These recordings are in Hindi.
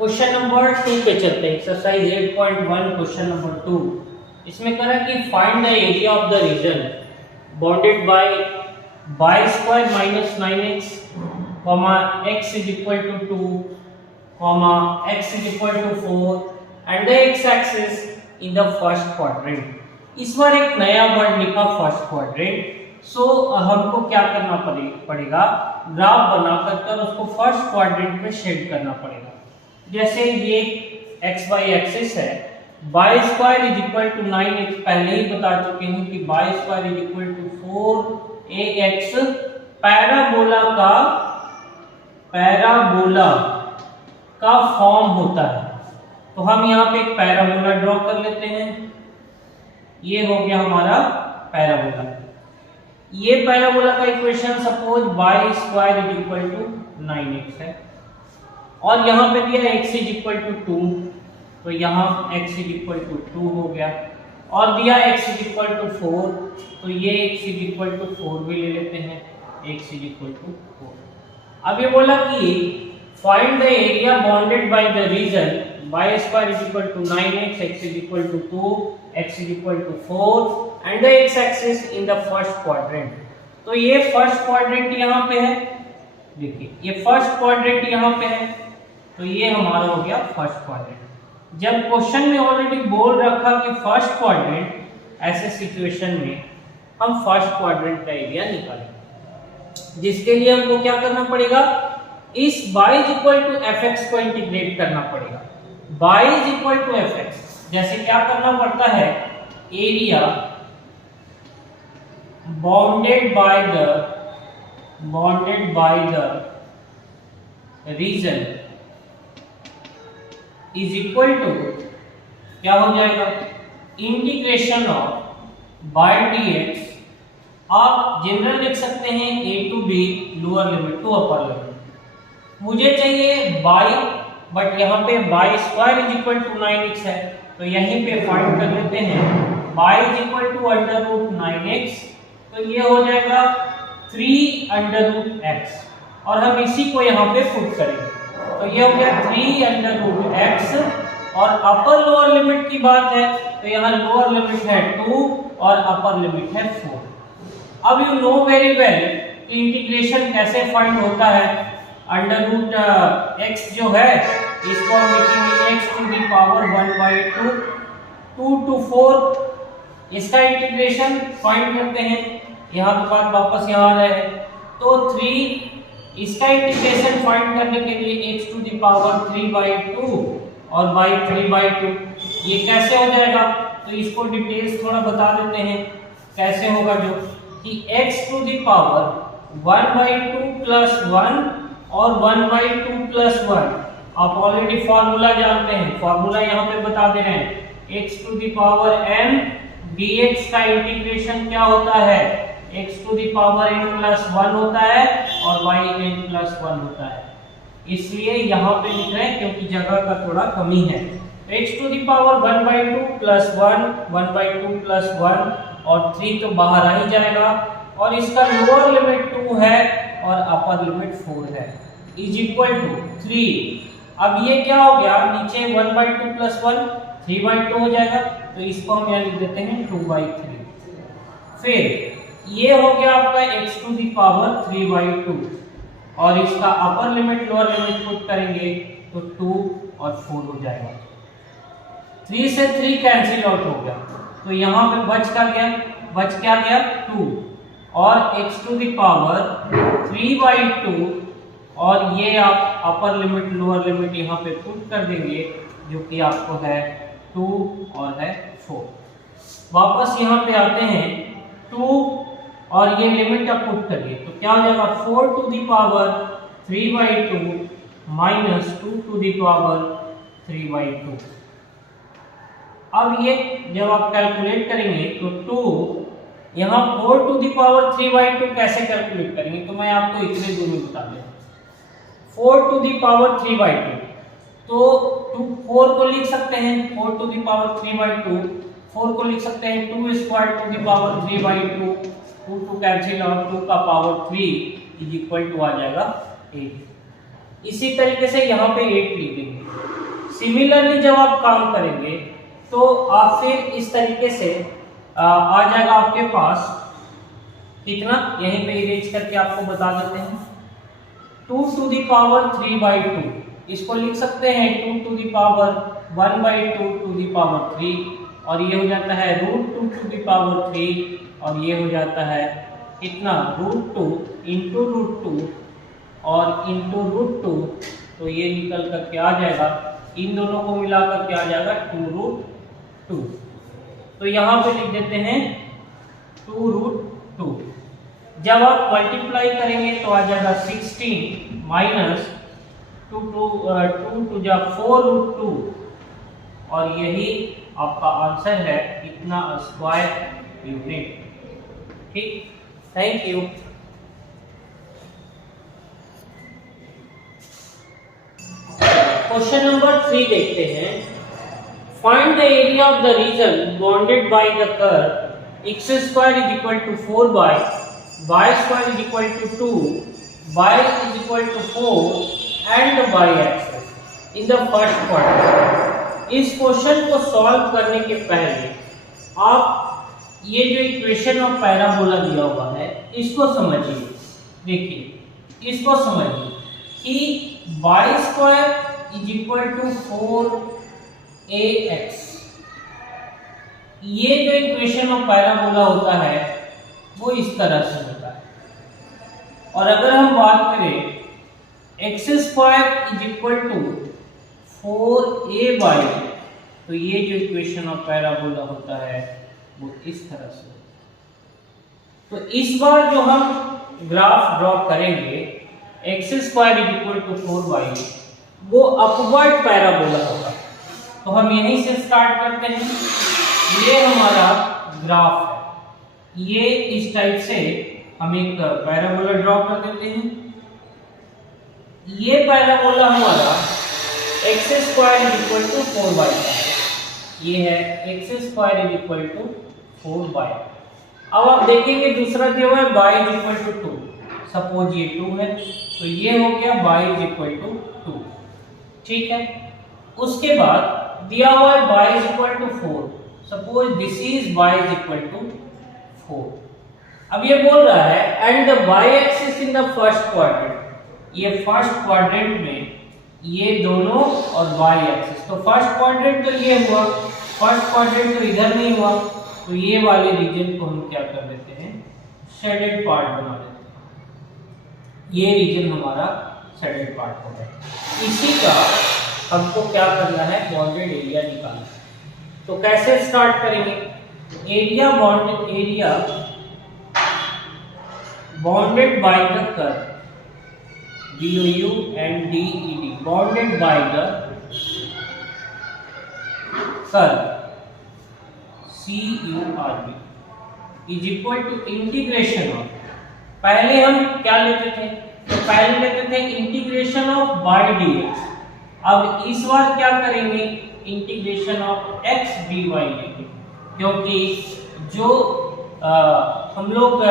क्वेश्चन नंबर 2 पे चलते हैं। Exercise 8.1 question number 2। इसमें कह रहा है कि find the area of the region bounded bye y² - 9x, x is equal to 2, x is equal to 4 and the x axis in the first quadrant। इस बार एक नया वर्ड लिखा फर्स्ट क्वाड्रेंट। सो हमको क्या करना पड़ेगा, ग्राफ बनाकर उसको फर्स्ट क्वाड्रेंट में शेड करना पड़ेगा। जैसे ये x y एक्सिस है, y² is equal to 9x, पहले ही बता चुके हैं कि y² is equal to 4ax parabola का फॉर्म होता है। तो हम यहाँ पे एक पैराबोला ड्रॉ कर लेते हैं। ये हो गया हमारा पैराबोला। ये पैराबोला का equation suppose y² is equal to 9x है और यहाँ पे दिया x इज इक्वल टू 2, तो यहाँ x इज इक्वल टू 2 हो गया और दिया x इज इक्वल टू 4, तो ये x इज इक्वल टू 4 भी ले लेते हैं, x इज इक्वल टू 4। अब ये बोला कि find the area bounded by the region y² is equal to 9x, x is equal to 2, x is equal to 4 and the x axis in the first quadrant. तो ये फर्स्ट क्वाड्रेंट यहाँ पे है, देखिए ये फर्स्ट क्वाड्रेंट यहाँ पे है, तो ये हमारा हो गया फर्स्ट क्वाड्रेंट। जब क्वेश्चन में ऑलरेडी बोल रखा कि फर्स्ट क्वाड्रेंट, ऐसे सिचुएशन में हम फर्स्ट क्वाड्रेंट का एरिया निकालेंगे, जिसके लिए हमको क्या करना पड़ेगा, इस y is equal to fx को इंटीग्रेट करना पड़ेगा। y is equal to fx, जैसे क्या करना पड़ता है, area bounded by the region is equal to क्या हो जाएगा, इंटीग्रेशन ऑफ बाय dx। आप जनरल लिख सकते हैं a to b lower limit to upper limit. मुझे चाहिए y, बट यहाँ पे y² is equal to 9x है, तो यहीं पे फाइंड कर लेते हैं y is equal to √9x, तो ये हो जाएगा 3√x और हम इसी को यहाँ पे पुट करेंगे, तो ये हो गया 3√x। और अपर लोअर लिमिट की बात है तो यहाँ लोअर लिमिट है 2 और अपर लिमिट है 4। अब you know very well integration कैसे फाइंड होता है। √x जो है इसको हम लिखेंगे x to the power 1/2, 2 to 4। इसका इंटीग्रेशन फाइंड करते हैं, यहाँ के बाद वापस यहाँ आ रहे हैं, तो 3, इसका इंटीग्रेशन फाइंड करने के लिए x टू द पावर 3/2 और by 3/2। ये कैसे हो जाएगा, तो इसको डिटेल्स थोड़ा बता देते हैं कैसे होगा, जो कि x to the power 1/2 plus 1 और 1/2 प्लस 1। आप ऑलरेडी फॉर्मूला जानते हैं, फॉर्मूला यहाँ पे बता दे रहे हैं, x to the power n dx का इंटीग्रेशन क्या होता है, x to the power n plus 1 होता है और y n प्लस 1 होता है। इसलिए यहाँ पे लिख रहे हैं क्योंकि जगह का थोड़ा कमी है। x to the power 1/2 plus 1, 1/2 plus 1 और 3 तो बाहर आ ही जाएगा, और इसका लोअर लिमिट 2 है और अपर लिमिट 4 है, इज इक्वल टू 3। अब ये क्या हो गया, नीचे 1/2 प्लस 1 3/2 हो जाएगा, तो इसको हम यहाँ लिख देते हैं 2/3। फिर ये हो गया आपका x टू द पावर 3/2 और इसका अपर लिमिट लोअर लिमिट पुट करेंगे तो 2 और 4 हो जाएगा। 3 से 3 कैंसिल आउट हो गया, तो यहाँ पे बच क्या गया 2 और x टू द पावर 3/2 और ये आप अपर लिमिट लोअर लिमिट यहाँ पे पुट कर देंगे, जो कि आपको है 2 और है 4। वापस यहाँ पे आते हैं 2 और ये लिमिट आप पुट करिए, तो क्या हो जाएगा 4 to the power 3/2 minus 2 to the power 3/2। अब ये जब आप कैलकुलेट करेंगे तो 2 यहाँ 4 टू द पावर 3/2 कैसे कैलकुलेट करेंगे, तो मैं आपको इतने दूर में बता देता हूँ। 4 टू द पावर 3/2, तो 4 को लिख सकते हैं 4 टू द पावर 3/2, 4 को लिख सकते हैं 2² to the power 3/2, 2 cancel out, 2 का पावर 3 इज इक्वल टू आ जाएगा 8। इसी तरीके से यहाँ पे 8 लिखेंगे, सिमिलरली जब आप काम करेंगे तो आप फिर इस तरीके से आ जाएगा आपके पास कितना, यहीं पे इरेज करके आपको बता देते हैं 2 to the power 3/2, इसको लिख सकते हैं 2 to the power 1/2 to the power 3, और ये हो जाता है √2 to the power 3, और ये हो जाता है कितना √2 into √2 और into √2, तो ये निकल कर के आ जाएगा, इन दोनों को मिलाकर के आ जाएगा 2√2। तो यहाँ पे लिख देते हैं 2√2। जब आप मल्टीप्लाई करेंगे तो आ जाएगा 16 माइनस 2 टू जा 4√2, और यही आपका आंसर है इतना स्क्वायर यूनिट। ठीक, थैंक यू। क्वेश्चन नंबर 3 देखते हैं। Find the area of the region bounded by the curve x square is equal to 4y, y square is equal to 2, y is equal to 4 and y axis in the first quadrant. इस क्वेश्चन को सॉल्व करने के पहले आप ये जो इक्वेशन ऑफ पैराबोला दिया हुआ है इसको समझिए। देखिए इसको समझिए कि y square is equal to 4ax, ये जो इक्वेशन ऑफ पैराबोला होता है वो इस तरह से होता है। और अगर हम बात करें x square is equal to 4ay, तो ये जो इक्वेशन ऑफ पैराबोला होता है वो इस तरह से। तो इस बार जो हम ग्राफ ड्रॉ करेंगे x square is equal to 4y, वो अपवर्ड पैराबोला होगा। तो हम यहीं से स्टार्ट करते हैं। ये हमारा ग्राफ है, ये इस टाइप से हम एक पैराबोला ड्रॉ कर देते हैं। ये पैराबोला हमारा x square is equal to 4y का है, ये है x square is equal to 4y। अब आप देखेंगे दूसरा दिया हुआ है y is equal to 2, suppose ये 2 है तो ये हो गया y इज इक्वल टू 2। ठीक है, उसके बाद दिया हुआ है y is equal to 4, suppose this is y is equal to 4। अब ये बोल रहा है and the y axis in the first quadrant, ये फर्स्ट क्वाड्रेंट में ये दोनों और y एक्सिस, तो फर्स्ट क्वाड्रेंट तो ये हुआ, फर्स्ट क्वाड्रेंट तो इधर नहीं हुआ, तो ये वाले रीजन को हम क्या कर देते हैं शेडेड पार्ट बना देते हैं। ये रीजन हमारा शेडेड पार्ट हो गया। इसी का हमको क्या करना है, बाउंडेड एरिया निकालना है। तो कैसे स्टार्ट करेंगे, area bounded by the curve BOU and DED, bounded by the curve CURV is equal to integration of, पहले हम क्या लेते थे, तो पहले लेते थे इंटीग्रेशन ऑफ बाय dx। अब इस बार क्या करेंगे, इंटीग्रेशन ऑफ x dy लेंगे, क्योंकि जो हम लोग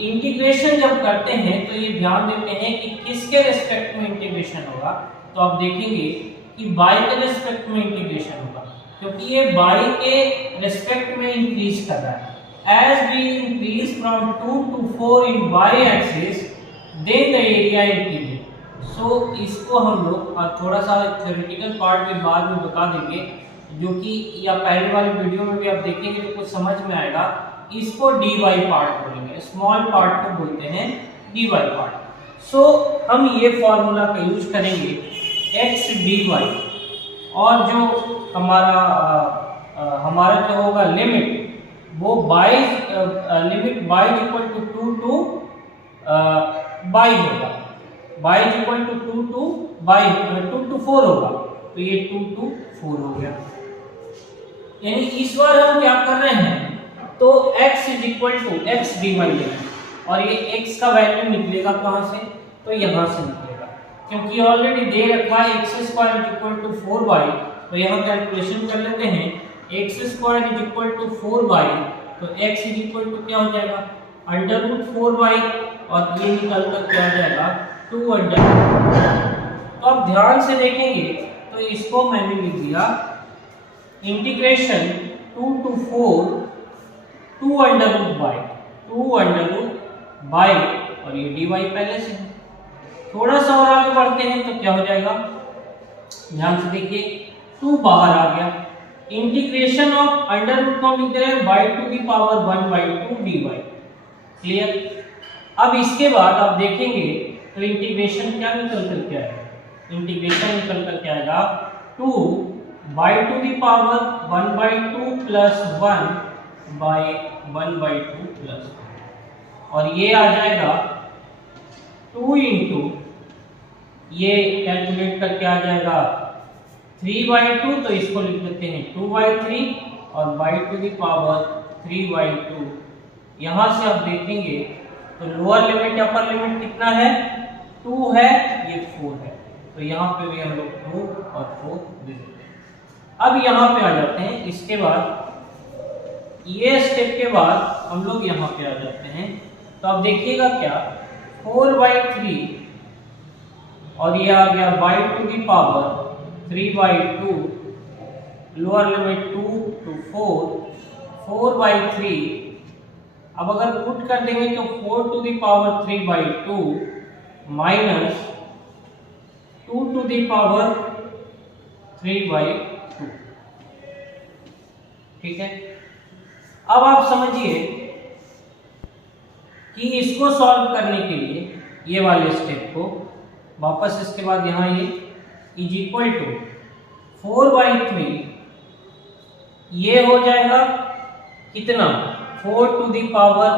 इंटीग्रेशन जब करते हैं तो ये ध्यान देते हैं कि किसके रेस्पेक्ट में इंटीग्रेशन होगा। तो आप देखेंगे कि y के रेस्पेक्ट में इंटीग्रेशन होगा, क्योंकि ये y के रेस्पेक्ट में इंक्रीज कर रहा है। As we increase from 2 to 4 in y axis, then the area increases. So इसको हम लोग थोड़ा सा थ्योरेटिकल पार्ट में बाद में बता देंगे, जो कि या पहले वाली वीडियो में भी आप देखेंगे तो कुछ समझ में आएगा। इसको dy पार्ट बोलेंगे, स्मॉल पार्ट को बोलते हैं dy पार्ट। सो हम ये फॉर्मूला का यूज करेंगे x dy, और जो हमारा जो होगा लिमिट वो limit y equal to 2 to y होगा, y equal to 2 to y 2 to 4 होगा, तो ये 2 टू 4 हो गया। यानी इस बार हम क्या कर रहे हैं, तो x is equal to x dy लेंगे, और ये x का वैल्यू निकलेगा कहाँ से, तो यहाँ से निकलेगा, क्योंकि ऑलरेडी दे रखा है x square is equal to 4y। तो यहाँ कैलकुलेशन कर लेते हैं, x square is equal to 4y, तो x इज इक्वल टू क्या हो जाएगा √4y, और ये निकल कर क्या आ जाएगा 2 अंडर। तो आप ध्यान से देखेंगे तो इसको मैंने लिख दिया integration 2 to 4 2 under root by और ये dy पहले से है। थोड़ा सा और आगे बढ़ते हैं तो क्या हो जाएगा, ध्यान से देखिए, 2 बाहर आ गया, इंटीग्रेशन ऑफ अंडर रूट को लिख दे रहे हैं by two the power 1/2 dy। Clear. अब इसके बाद आप देखेंगे तो इंटीग्रेशन क्या निकल कर के आएगा, इंटीग्रेशन निकल कर के आएगा 2 by two the power 1/2 plus 1 by 1/2 plus 1, और ये आ जाएगा 2 इंटू, ये कैलकुलेट करके आ जाएगा 3/2, तो इसको लिख देते हैं 2/3 और बाई टू दी पावर 3/2। यहां से आप देखेंगे तो लोअर लिमिट अपर लिमिट कितना है, 2 है, ये 4 है, तो यहाँ पे भी हम लोग 2 और 4 दे देते हैं। अब यहाँ पे आ जाते हैं, इसके बाद ये स्टेप के बाद हम लोग यहाँ पे आ जाते हैं, तो आप देखिएगा क्या 4/3 और ये आ गया by two the power 3/2, lower limit 2 to 4/3। अब अगर पुट कर देंगे तो 4 to the power 3/2 minus 2 to the power 3/2। ठीक है। अब आप समझिए कि इसको सॉल्व करने के लिए ये वाले स्टेप को वापस, इसके बाद यहां ये इज इक्वल टू 4/3, ये हो जाएगा कितना, 4 to the power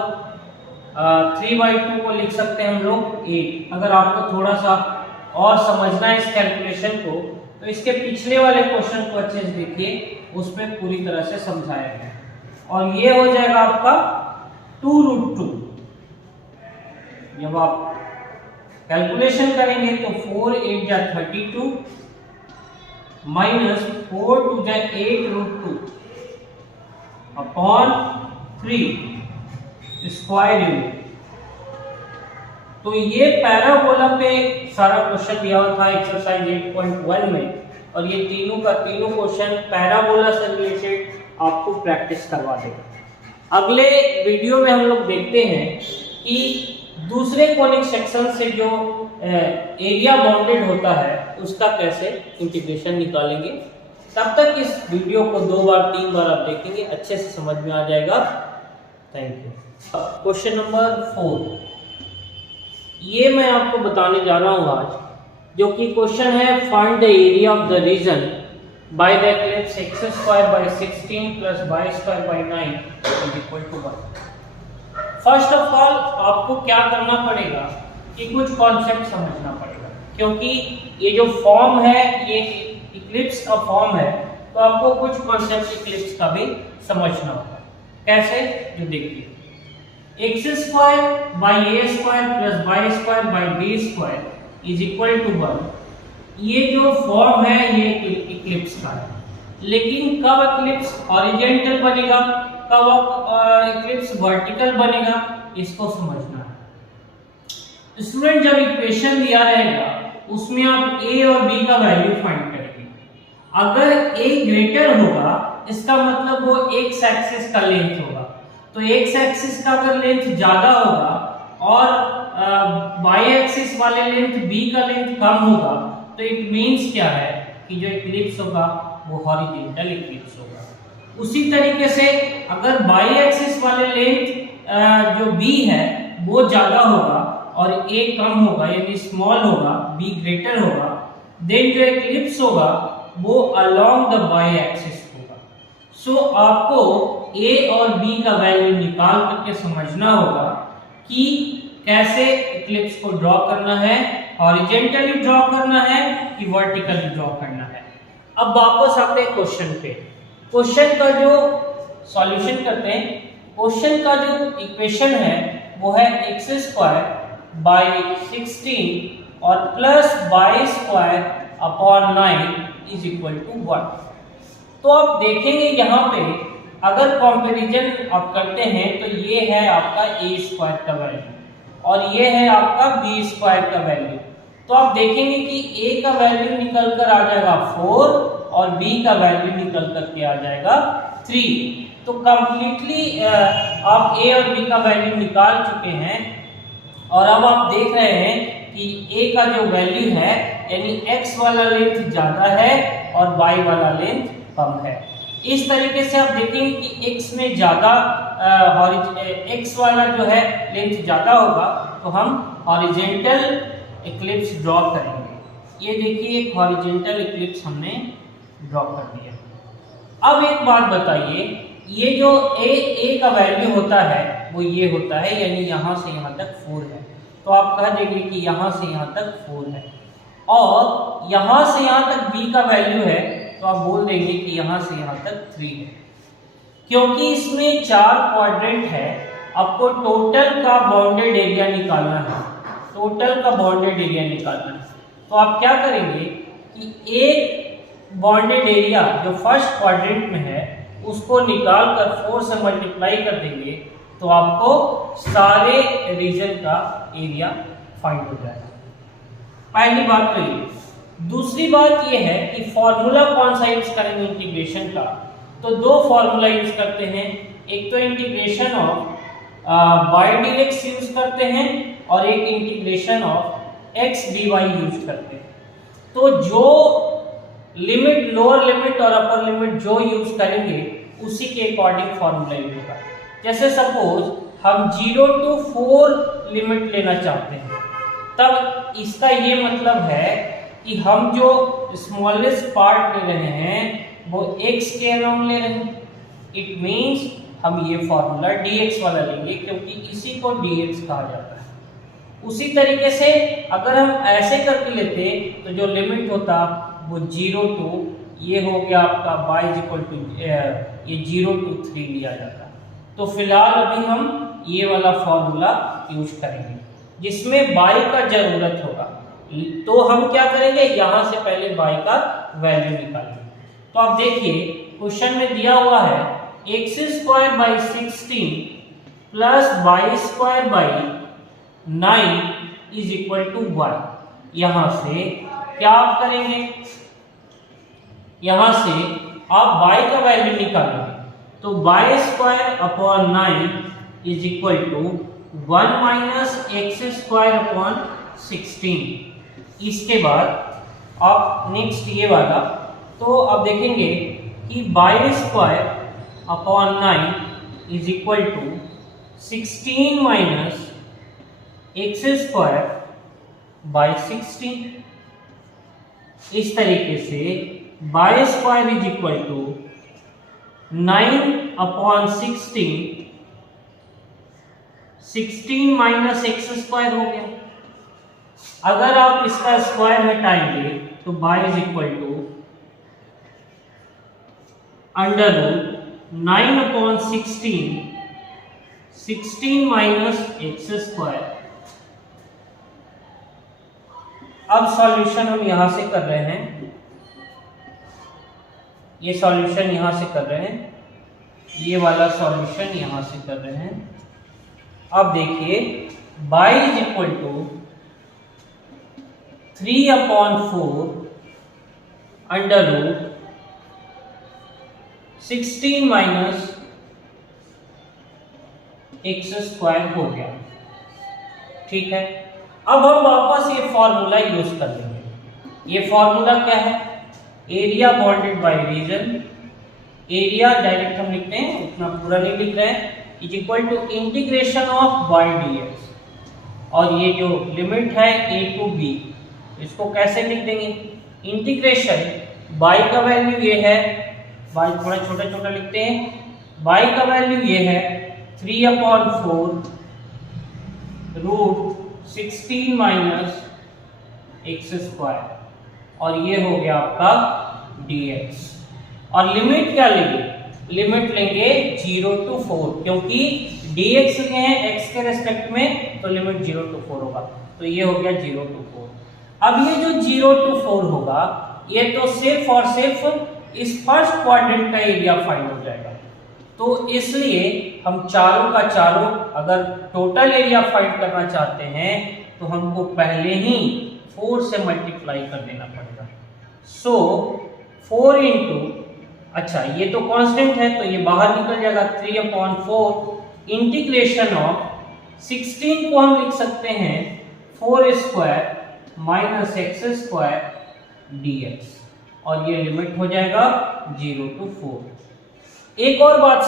3/2 को लिख सकते हैं हम लोग 8। अगर आपको थोड़ा सा और समझना है इस कैलकुलेशन को तो इसके पिछले वाले क्वेश्चन को अच्छे से देखिए, उसमें पूरी तरह से समझाया गया है, और ये हो जाएगा आपका 2√2। जब आप कैलकुलेशन करेंगे तो 4 8 जा 32 माइनस 4 2 जा 8√2 अपॉन 3 स्क्वायर यूनिट। तो ये पैराबोला पे सारा क्वेश्चन दिया हुआ था एक्सरसाइज 8.1 में, और ये तीनों का तीनों क्वेश्चन पैराबोला से रिलेटेड आपको प्रैक्टिस करवा देगा। अगले वीडियो में हम लोग देखते हैं कि दूसरे कोनिक सेक्शन से जो एरिया बाउंडेड होता है उसका कैसे इंटीग्रेशन निकालेंगे। तब तक इस वीडियो को 2 बार 3 बार आप देखेंगे, अच्छे से समझ में आ जाएगा। Thank you. क्वेश्चन नंबर 4, ये मैं आपको बताने जा रहा हूँ आज, जो कि क्वेश्चन है find the area of the region by the eclipse x²/16 + y²/9 = 1। First of all आपको क्या करना पड़ेगा कि कुछ कॉन्सेप्ट समझना पड़ेगा, क्योंकि ये जो फॉर्म है ये इक्लिप्स का फॉर्म है, तो आपको कुछ कॉन्सेप्ट इक्लिप्स का भी समझना होगा। कैसे, जो देखिए x² by a² plus y² by b² = 1। ये जो फॉर्म है ये इक्लिप्स का है, लेकिन कब इक्लिप्स हॉरिजॉन्टल बनेगा, कब इक्लिप्स वर्टिकल बनेगा, इसको समझना है। स्टूडेंट जब इक्वेशन दिया रहेगा उसमें आप a और b का वैल्यू फाइंड करेंगे। अगर a ग्रेटर होगा इसका मतलब वो x एक्सिस का लेंथ होगा, तो x एक्सिस का अगर लेंथ ज्यादा होगा और y एक्सिस वाले लेंथ b का लेंथ कम होगा, तो इट मींस क्या है कि जो इक्लिप्स होगा वो हॉरिजॉन्टल इक्लिप्स होगा। उसी तरीके से अगर y एक्सिस वाले लेंथ जो b है वो ज्यादा होगा और a कम होगा यानी स्मॉल होगा, b ग्रेटर होगा, देन जो इक्लिप्स होगा वो अलोंग द y एक्सिस होगा। सो आपको a और b का वैल्यू निकाल करके समझना होगा कि कैसे इक्लिप्स को ड्रॉ करना है, हॉरिजॉन्टली ड्रॉ करना है कि वर्टिकली ड्रॉ करना है। अब वापस आते हैं क्वेश्चन पे। क्वेश्चन का जो सॉल्यूशन करते हैं, क्वेश्चन का जो इक्वेशन है वो है x² by 16 और प्लस y² अपॉन 9 = 1। तो आप देखेंगे यहाँ पे अगर कंपैरिजन आप करते हैं तो ये है आपका a² का वैल्यू और ये है आपका b² का वैल्यू। तो आप देखेंगे कि ए का वैल्यू निकल कर आ जाएगा 4 और बी का वैल्यू निकल कर के आ जाएगा 3। तो कंप्लीटली आप ए और बी का वैल्यू निकाल चुके हैं और अब आप देख रहे हैं कि ए का जो वैल्यू है यानी एक्स वाला लेंथ ज्यादा है और वाई वाला लेंथ कम है। इस तरीके से आप देखेंगे कि एक्स में ज्यादा एक्स वाला जो है लेंथ ज्यादा होगा तो हम हॉरिजॉन्टल इक्लिप्स ड्रॉ करेंगे। ये देखिए एक हॉरिजॉन्टल इक्लिप्स हमने ड्रॉ कर दिया। अब एक बात बताइए, ये जो ए का वैल्यू होता है वो ये होता है यानी यहाँ से यहाँ तक 4 है, तो आप कह देंगे कि यहाँ से यहाँ तक 4 है और यहाँ से यहाँ तक बी का वैल्यू है तो आप बोल देंगे कि यहाँ से यहाँ तक 3 है। क्योंकि इसमें 4 क्वाड्रेंट है, आपको टोटल का बाउंडेड एरिया निकालना है, टोटल का बाउंडेड एरिया निकालना है। तो आप क्या करेंगे कि एक बाउंडेड एरिया जो फर्स्ट क्वाड्रेंट में है उसको निकाल कर 4 से मल्टीप्लाई कर देंगे तो आपको सारे रीजन का एरिया फाइंड हो जाएगा। पहली बात तो ये। दूसरी बात ये है कि फॉर्मूला कौन सा यूज करेंगे इंटीग्रेशन का, तो 2 फॉर्मूला यूज करते हैं। एक तो integration of by dx use करते हैं और एक integration of x d y use करते हैं। तो जो लिमिट, लोअर लिमिट और अपर लिमिट जो यूज करेंगे उसी के अकॉर्डिंग फॉर्मूला यूज होगा। जैसे सपोज हम 0 to 4 लिमिट लेना चाहते हैं, तब इसका ये मतलब है कि हम जो स्मॉलेस्ट पार्ट ले रहे हैं वो x के अराउंड ले रहे हैं। इट मीन्स हम ये फॉर्मूला dx वाला लेंगे क्योंकि इसी को dx कहा जाता है। उसी तरीके से अगर हम ऐसे करके लेते तो जो लिमिट होता वो 0 to ये हो गया आपका y इक्वल टू ये 0 to 3 लिया जाता। तो फिलहाल अभी हम ये वाला फॉर्मूला यूज करेंगे जिसमें y का जरूरत होगा। तो हम क्या करेंगे, यहाँ से पहले y का वैल्यू निकालेंगे। तो आप देखिए क्वेश्चन में दिया हुआ है x²/16 plus y²/9 is equal to 1। यहाँ से क्या आप करेंगे, यहाँ से आप y का वैल्यू निकालेंगे तो y²/9 is equal to 1 minus x²/16। इसके बाद आप नेक्स्ट ये वाला, तो आप देखेंगे कि y²/9 is equal to 16 minus x²/16। इस तरीके से y² is equal to 9/16, 16 minus x² हो गया। अगर आप इसका स्क्वायर हटाएंगे तो y is equal to √9/16, 16 minus x²। अब सॉल्यूशन हम यहां से कर रहे हैं, ये सॉल्यूशन यहां से कर रहे हैं, ये वाला सॉल्यूशन यहां से कर रहे हैं। अब देखिए y is equal to 3/4 √16 minus x² हो गया। ठीक है, अब हम वापस ये फॉर्मूला यूज कर लेंगे। ये फॉर्मूला क्या है, area bounded by region, area direct हम लिखते हैं, उतना पूरा नहीं लिख रहे हैं, is equal to integration of y dx। और ये जो लिमिट है a टू b, इसको कैसे लिख देंगे, इंटीग्रेशन y का वैल्यू ये है, y थोड़ा छोटा छोटा लिखते हैं, y का वैल्यू ये है 3/4 √16 माइनस x², और ये हो गया आपका dx। और लिमिट क्या लेंगे, लिमिट लेंगे 0 to 4, क्योंकि dx लिए हैं x के रेस्पेक्ट में तो लिमिट 0 to 4 होगा, तो ये हो गया 0 to 4। अब ये जो 0 to 4 होगा ये तो सिर्फ और सिर्फ इस फर्स्ट क्वाड्रेंट का एरिया फाइंड हो जाएगा। तो इसलिए हम चारों का चारों अगर टोटल एरिया फाइंड करना चाहते हैं तो हमको पहले ही 4 से मल्टीप्लाई कर देना पड़ेगा। सो 4 इंटू, अच्छा ये तो कांस्टेंट है तो ये बाहर निकल जाएगा, 3/4 इंटीग्रेशन ऑफ 16 को हम लिख सकते हैं 4 स्क्वायर माइनस एक्स स्क्वायर dx, और ये लिमिट हो जाएगा 0 to 4। एक और बात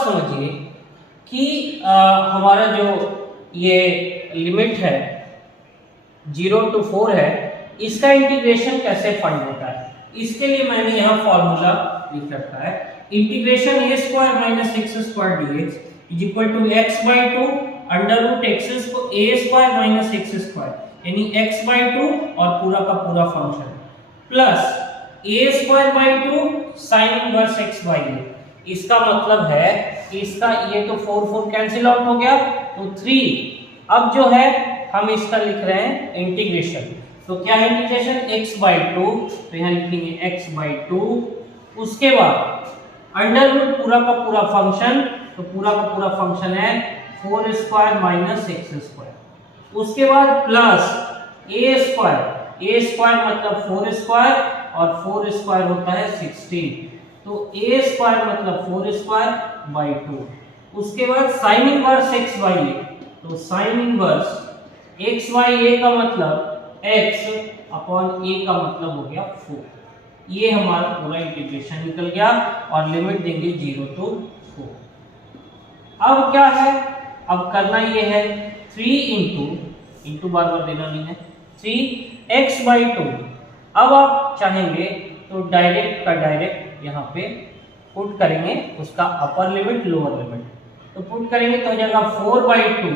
समझिए कि हमारा जो ये लिमिट है 0 to 4 है, इसका इंटीग्रेशन कैसे फाइंड होता है। इसके लिए मैंने यहाँ फॉर्मूला लिख रखा है, integration a square minus x square dx is equal to x/2 under root x को a square minus x square यानी x/2 और पूरा का पूरा function plus a square by 2 sine inverse x/a। इसका मतलब है कि इसका ये तो 4 कैंसिल आउट हो गया तो 3। अब जो है हम इसका लिख रहे हैं इंटीग्रेशन, तो क्या है इंटीग्रेशन x/2, तो यहाँ लिखेंगे x/2, उसके बाद अंडर रूट पूरा का पूरा फंक्शन, तो पूरा का पूरा फंक्शन है 4 स्क्वायर माइनस एक्स स्क्वायर, उसके बाद प्लस a स्क्वायर मतलब 4 स्क्वायर और 4 स्क्वायर होता है 16, तो a स्क्वायर मतलब 4 स्क्वायर बाई 2, उसके बाद साइन इनवर्स x/a, तो साइन इनवर्स x/a का मतलब x अपॉन a का मतलब हो गया 4। ये हमारा पूरा इंटीग्रेशन निकल गया और लिमिट देंगे 0 to 4। अब क्या है, अब करना ये है 3 इंटू बार बार देना नहीं है, 3x/2। अब आप चाहेंगे तो डायरेक्ट का डायरेक्ट यहाँ पे पुट करेंगे उसका अपर लिमिट लोअर लिमिट, तो पुट करेंगे तो हो जाएगा 4/2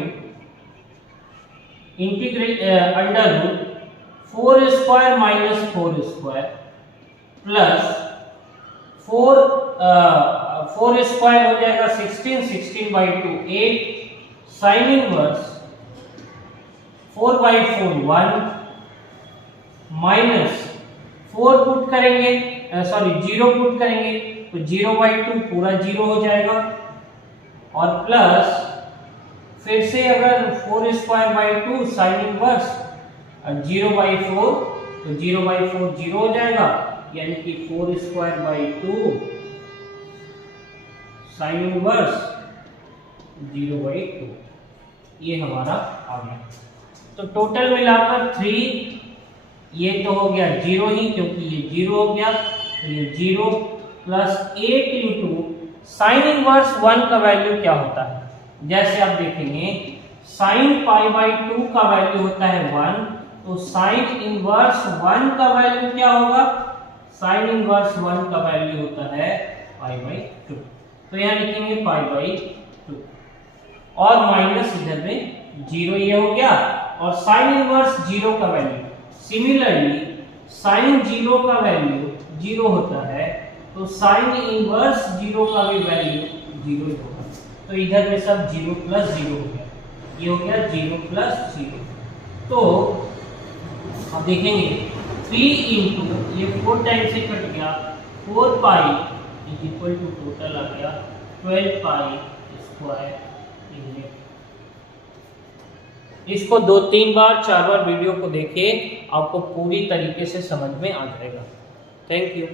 इंटीग्रेट अंडर रूट 4 स्क्वायर माइनस 4 स्क्वायर प्लस 4 स्क्वायर हो जाएगा 16/2 8 साइन इनवर्स 4/4 1 माइनस 4 पुट करेंगे 0 पुट करेंगे तो 0/2 पूरा 0 हो जाएगा, और प्लस फिर से अगर 4 स्क्वायर बाई 2 साइन इनवर्स 0/4 तो 0/4 0 हो जाएगा, यानी कि 4 स्क्वायर बाई 2 साइन इनवर्स 0/2, ये हमारा आ गया। तो टोटल मिलाकर 3, ये तो हो गया 0 ही क्योंकि ये 0 हो गया, तो ये 0 प्लस 8 इंटू साइन इनवर्स 1 का वैल्यू क्या होता है, जैसे आप देखेंगे साइन π/2 का वैल्यू होता है 1, तो साइन इनवर्स 1 का वैल्यू क्या होगा, साइन इनवर्स 1 का वैल्यू होता है π/2, तो यहाँ लिखेंगे π/2 और माइनस इधर में 0 ये हो गया, और साइन इनवर्स 0 का वैल्यू, सिमिलरली साइन 0 का वैल्यू 0 होता है, तो साइन इनवर्स 0 का भी वैल्यू 0 होगा, तो इधर में सब 0 प्लस 0 हो गया, ये हो गया 0 प्लस 0। तो अब देखेंगे 3 इंटू ये 4 टाइम से कट गया 4 pi is equal to total आ गया 12 पाई स्क्वायर। इसको 2-3 बार 4 बार वीडियो को देखिए, आपको पूरी तरीके से समझ में आ जाएगा। Thank you.